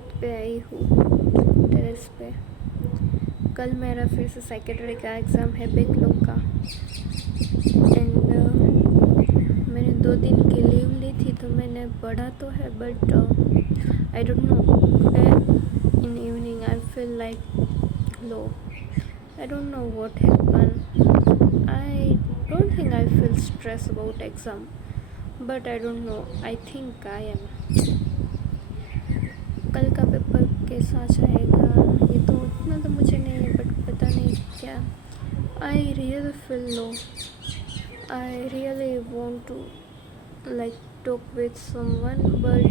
छत पे आई हूँ, टेरेस पे। कल मेरा फिर से साइकेट्री का एग्ज़ाम है बैकलॉग का। एंड मैंने 2 दिन की लीव ली थी, तो मैंने पढ़ा तो है, but I don't no, in evening I feel like low. I don't know what happened. I don't think I feel stress about exam, but I don't know. I think I am. कल का पेपर कैसा जाएगा ये तो उतना तो मुझे नहीं है, बट पता नहीं क्या। I really feel low. I really want to like talk with someone, but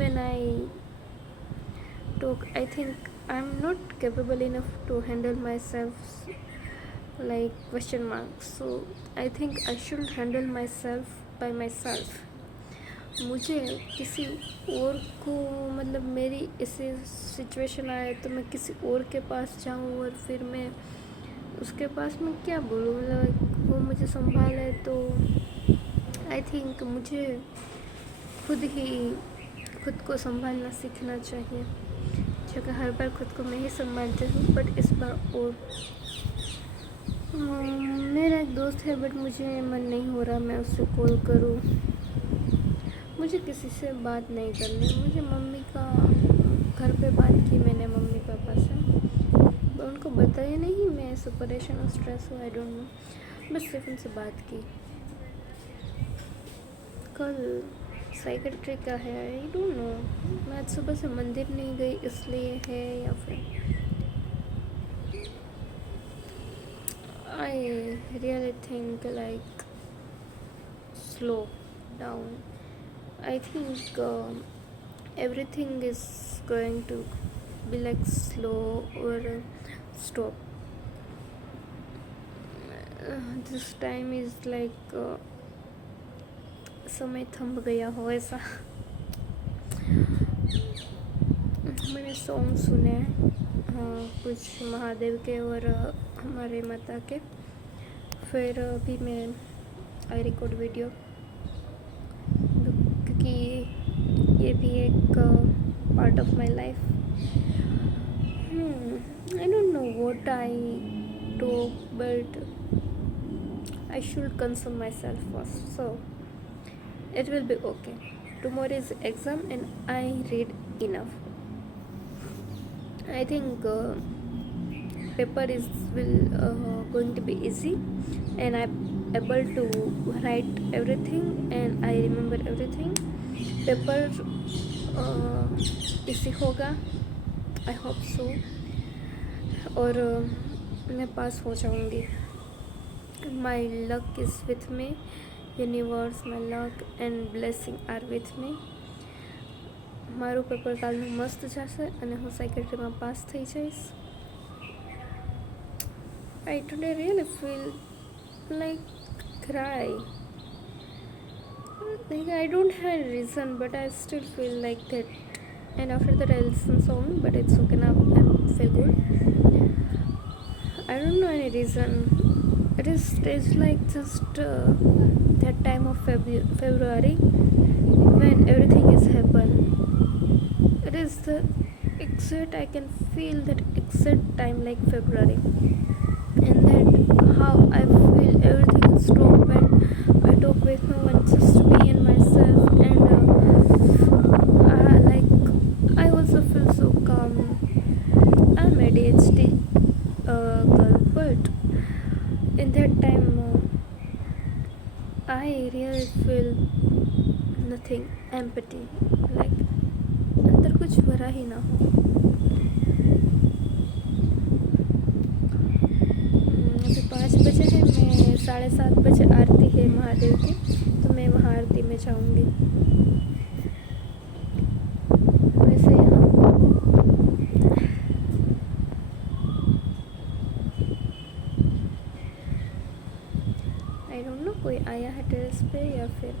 when I talk, I think I'm not capable enough to handle myself like question mark. So I think I should handle myself by myself. मुझे किसी और को मतलब मेरी ऐसी सिचुएशन आए तो मैं किसी और के पास जाऊँ और फिर मैं उसके पास मैं क्या बोलूँ, मतलब वो मुझे संभाले। तो आई थिंक मुझे खुद को संभालना सीखना चाहिए, क्योंकि हर बार खुद को मैं ही संभालती हूँ, बट इस बार और मेरा एक दोस्त है, बट मुझे मन नहीं हो रहा मैं उससे कॉल करूँ। मुझे किसी से बात नहीं करनी। मुझे मम्मी का घर पे बात की मैंने मम्मी पापा से, उनको बताया नहीं मैं ऐसे परेशान और स्ट्रेस हूँ, आई डोंट नो, बस सिर्फ उनसे बात की। कल साइकेट्री का है, आई डोंट नो, मैं आज सुबह से मंदिर नहीं गई इसलिए है, या फिर I really think like slow down. I think everything is going to be like slow or stop. This time is like समय थम गया हो ऐसा। मैंने सॉन्ग सुने कुछ महादेव के और हमारे माता के। फिर अभी मैं आई रिकॉर्ड वीडियो, क्योंकि ये भी एक part of my life. I don't know what I talk, but I should concern my self first, so it will be okay. Tomorrow is exam and I read enough. I think paper is going to be easy, and I'm able to write everything and I remember everything. Paper easy होगा, I hope so, और मैं पास हो जाऊँगी। My luck is with me. Universe, my luck and blessing are with me. મારું પેપર કાલનું મસ્ત જશે અને હું સાયકેટ્રીમાં પાસ થઈ જઈશ. I today really feel like cry. Like I don't have a reason, but I still feel like that. And after that I listen song, but it's okay now. I feel good. I don't know any reason. It's like just that time of February when everything is happen. It is the exact, I can feel that exact time like February, and that how I feel everything is stop and I talk with no one, just me and myself, and I also feel so calm. I'm ADHD girl, but in that time I really feel nothing, empathy, like अंदर कुछ भरा ही ना हो। अभी 5 बजे है, मैं 7:30 बजे आरती है महादेव की, तो मैं वहाँ आरती में जाऊँगी। वैसे यहाँ आई डोंट नो कोई आया है टेरेस पे या फिर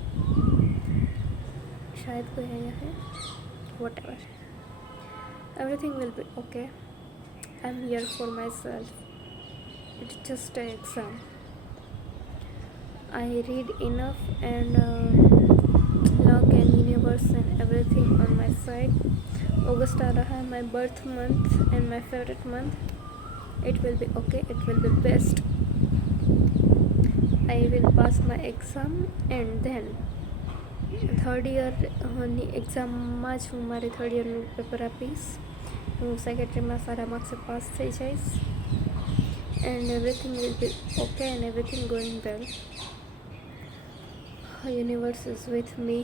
शायद कोई आया है, whatever. Everything will be okay. I'm here for myself. It's just an exam. I read enough, and luck and universe universe and everything on my side. August आ रहा है, my birth month and my favorite month. It will be okay, it will be best. I will pass my exam and then third યરની એક્ઝામમાં જ હું મારી થર્ડ યરનું પેપર આપીશ. હું સેક્રેટરીમાં સારા માર્ક્સે પાસ થઈ જઈશ and everything will be okay and everything going well. Universe is with me.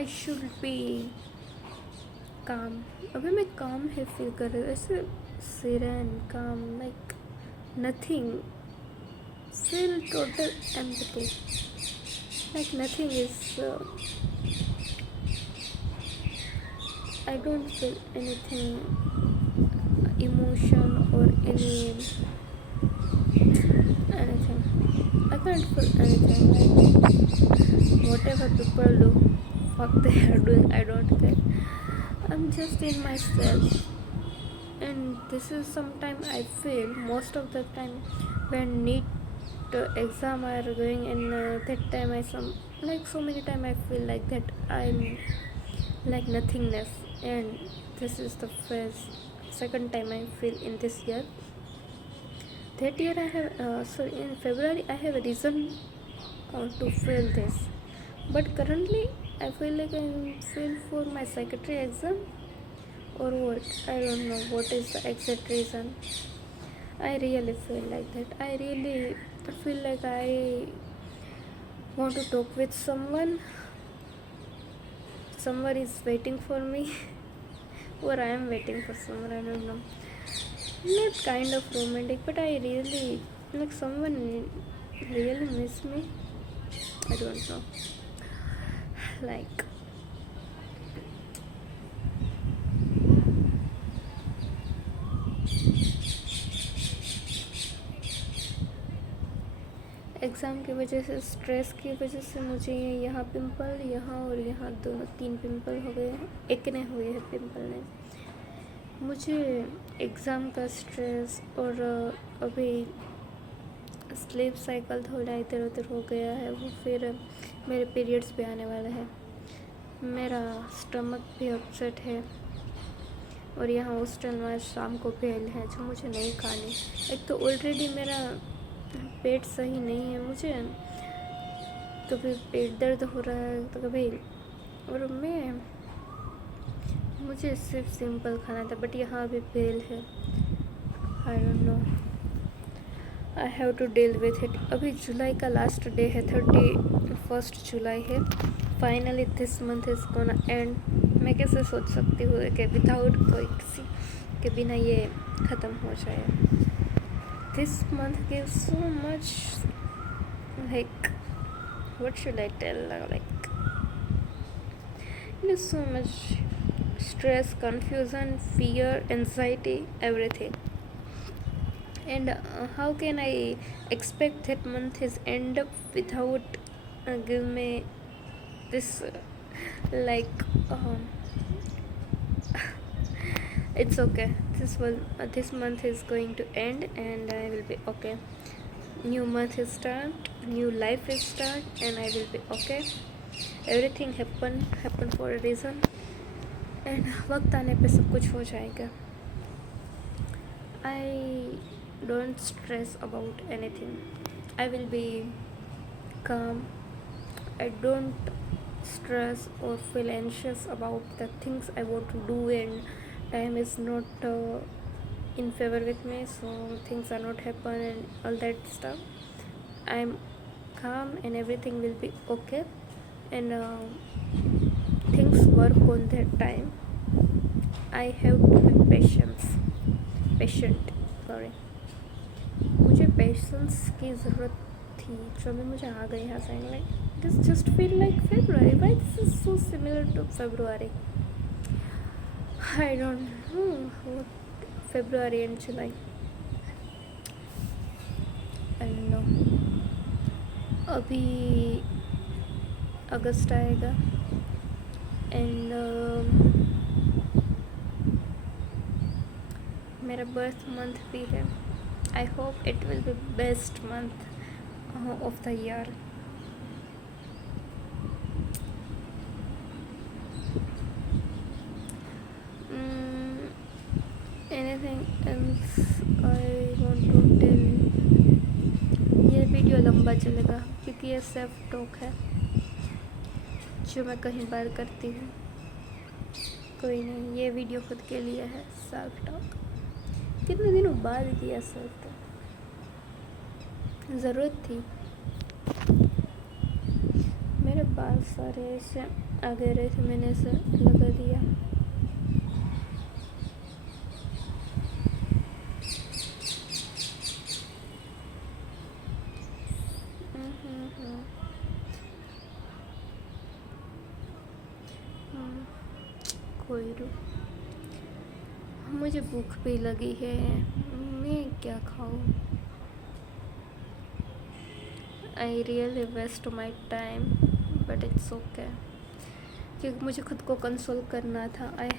I should be calm. अभी मैं calm है फील कर रही हूँ, ऐसे serene calm, like nothing, feel total empty, like nothing is I don't feel anything, emotion or anything. I can't feel anything, like whatever people do, fuck they are doing, I don't care. I'm just in myself. And this is sometime I feel most of the time when NEET exam are going, and that time I like so many time I feel like that I'm like nothingness. And this is the second time I feel in this year. That year I have in February I have a reason to feel this, but currently I feel like I feel for my secretary exam or what, I don't know what is the exact reason. I really feel like that. I really feel like I want to talk with someone. Someone is waiting for me or I am waiting for someone, I don't know. Not kind of romantic, but I really like someone really miss me, I don't know, like exam की वजह से, स्ट्रेस की वजह से मुझे यहाँ पिंपल, यहाँ और यहाँ दोनों 3 पिंपल हो गए हैं. एकने हुए हैं पिंपल ने. मुझे एग्ज़ाम का स्ट्रेस और अभी स्लीप साइकिल थोड़ा इधर उधर हो गया है. वो फिर मेरे पीरियड्स भी आने वाले हैं. मेरा स्टमक भी अपसेट है और यहाँ हॉस्टल में शाम को भेल है जो मुझे नहीं खानी. एक तो ऑलरेडी मेरा पेट सही नहीं है, मुझे कभी पेट दर्द हो रहा है तो कभी, और मुझे सिर्फ सिंपल खाना था, बट यहाँ अभी भेल है. I don't know, I have to deal with it. अभी जुलाई का लास्ट डे है, 31 जुलाई है. Finally this month is gonna end. मैं कैसे सोच सकती हूँ कि विदाउट कोई किसी के बिना ये ख़त्म हो जाए. This month gives so much, like, what should I tell, like, so much stress, confusion, fear, anxiety, everything. And how can I expect that month is end up without give me this like it's okay. This month is going to end and I will be okay. New month is start, new life is start, and I will be okay. Everything happen for a reason, and वक्त आने पे सब कुछ हो जाएगा. I don't stress about anything. I will be calm. I don't stress or feel anxious about the things I want to do, and time is not in favor with me, so things are not happen and all that stuff. I'm calm and everything will be okay, and things work on that time. I have to be patient. Sorry, मुझे पेशेंस की ज़रूरत थी जो भी मुझे आ गई है. saying like this just feel like February. Why this is so similar to February? I don't know what February and July. I don't know. अभी अगस्त आएगा and मेरा बर्थ मंथ भी है. I hope it will be best month of the year. Anything else I want to tell. ये video लंबा चलेगा क्योंकि ये सेल्फ टॉक है जो मैं कहीं बार करती हूँ। कोई नहीं, ये वीडियो खुद के लिए है। सेल्फ टॉक कितने दिनों बाद किया सेल्फ टॉक, ज़रूरत थी। मेरे बाल सारे ऐसे आगे रहे थे, मैंने ऐसे लगा दिया। कोई रू, मुझे भूख भी लगी है, मैं क्या खाऊं? I really waste my time but it's okay, क्योंकि मुझे खुद को कंसोल करना था। I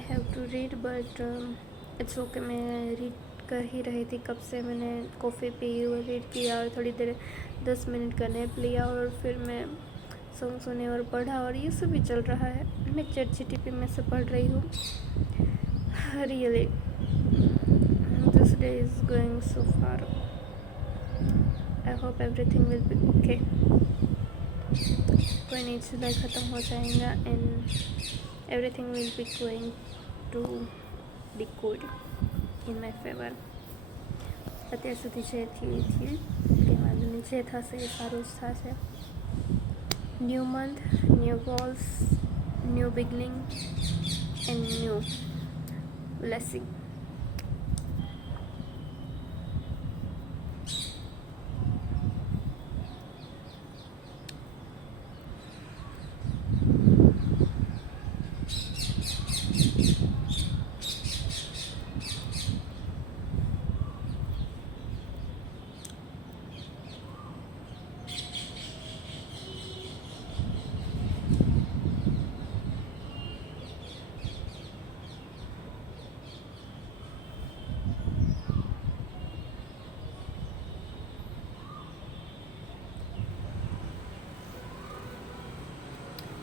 have to read but it's okay. मैं रीड कर ही रही थी कब से। मैंने कॉफ़ी पी और रीड किया और थोड़ी देर 10 मिनट का नैप लिया और फिर मैं सॉन्ग सुने और पढ़ा, और ये सब भी चल रहा है। मैं ChatGPT में से पढ़ रही हूँ। Really this day is going so far. I hope everything will be okay. कोई नहीं, जुलाई ख़त्म हो जाएगा and everything will be going to be good in my favour. અત્યાર સુધી જે થયું એ થયું, કંઈ વાંધો નહીં, જે થશે એ સારું જ થશે. New month, new goals, new beginning and new blessing.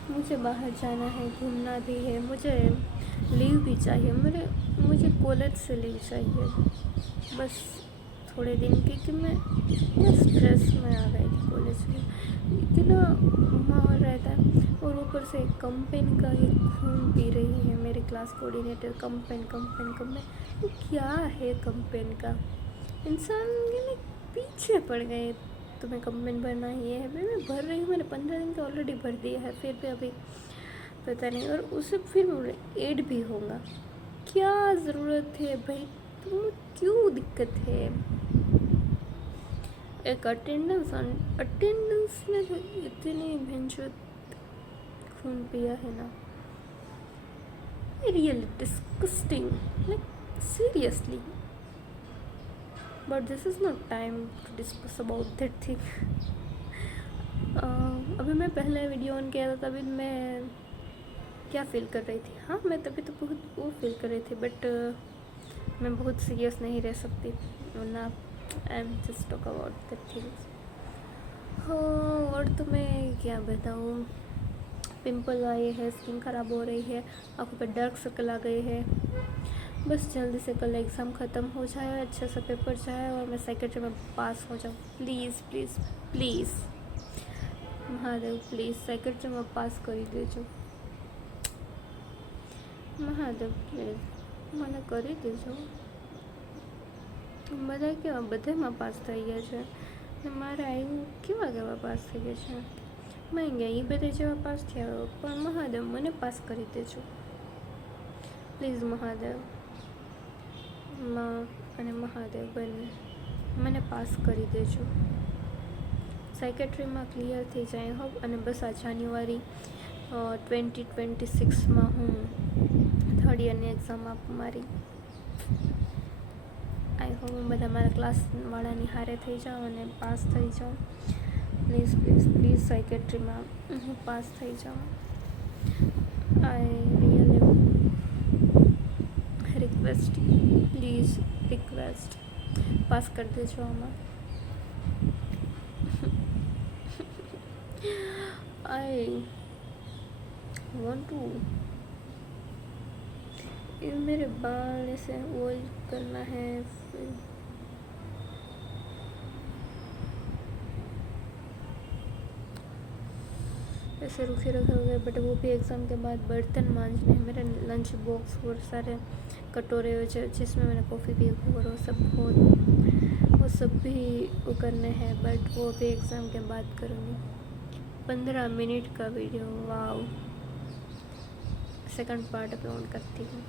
मुझे बाहर जाना है, घूमना भी है, मुझे लीव भी चाहिए। मुझे कॉलेज से लीव चाहिए बस थोड़े दिन की, कि मैं स्ट्रेस में आ गई थी। कॉलेज में इतना माहौल रहता है और ऊपर से कंपेन का ये खून पी रही है मेरी क्लास कोऑर्डिनेटर। कंपेन वो क्या है कंपेन का? इंसान के लिए पीछे पड़ गए। तुम्हें कंपेन भरना ही है, मैं भर रही हूँ। मैंने 15 दिन का ऑलरेडी भर दिया है, फिर भी अभी पता नहीं। और उससे फिर एड भी होगा। क्या ज़रूरत है भाई? तुम क्यों दिक्कत है? एक अटेंडेंस ने तो इतनी भयंकर खून पिया है ना, really disgusting, like seriously. But this is not time to discuss about that thing. अभी मैं पहले वीडियो ऑन किया था, तभी मैं क्या फील कर रही थी। हाँ, मैं तभी तो बहुत वो फील कर रही थी, बट मैं बहुत सीरियस नहीं रह सकती वरना I am just talk about that things. हाँ, और तो मैं क्या बताऊँ, पिंपल आए हैं, स्किन ख़राब हो रही है, आँखों पर डार्क सर्कल आ गए हैं। बस जल्दी से कल एग्ज़ाम ख़त्म हो जाए, अच्छा सा पेपर जाए और मैं सेक्रेटरी में पास हो जाऊँ। Please please please Mahadev, please secretary में पास કરી દેજો। महादेव प्लीज़ મને કરી દેજો। બધા કેવા બધામાં પાસ થઈ ગયા છે ને મારે આવ્યું કેવા પાસ થઈ ગયા છે। માંગ્યા એ બધા જેવા પાસ થયા, પણ મહાદેવ મને પાસ કરી દેજો પ્લીઝ। મહાદેવ માં અને મહાદેવ બંને મને પાસ કરી દેજો। સાયકેટ્રીમાં ક્લિયર થઈ જાય હોપ, અને બસ આ જાન્યુઆરી 2026માં હું થર્ડ યરની એક્ઝામ આપું મારી। आई होप હું બધા મારા ક્લાસવાળાની હારે થઈ જાઉં અને પાસ થઈ જાઉં। પ્લીઝ પ્લીઝ પ્લીઝ સાયકેટ્રીમાં હું પાસ થઈ જાઉં। I really request, please request, पास कर देજો આમાં। आई want to ये मेरे बाल ऐसे ऑयल करना है, फिर ऐसे रुके रखे हो गए। बट वो भी एग्ज़ाम के बाद बर्तन मांजने हैं, मेरे लंच बॉक्स और सारे कटोरे जिसमें मैंने कॉफ़ी पी और वो सब भी वो करने हैं। बट वो भी एग्ज़ाम के बाद करूँगी। 15 मिनट का video, wow. Second part upload करती हूँ।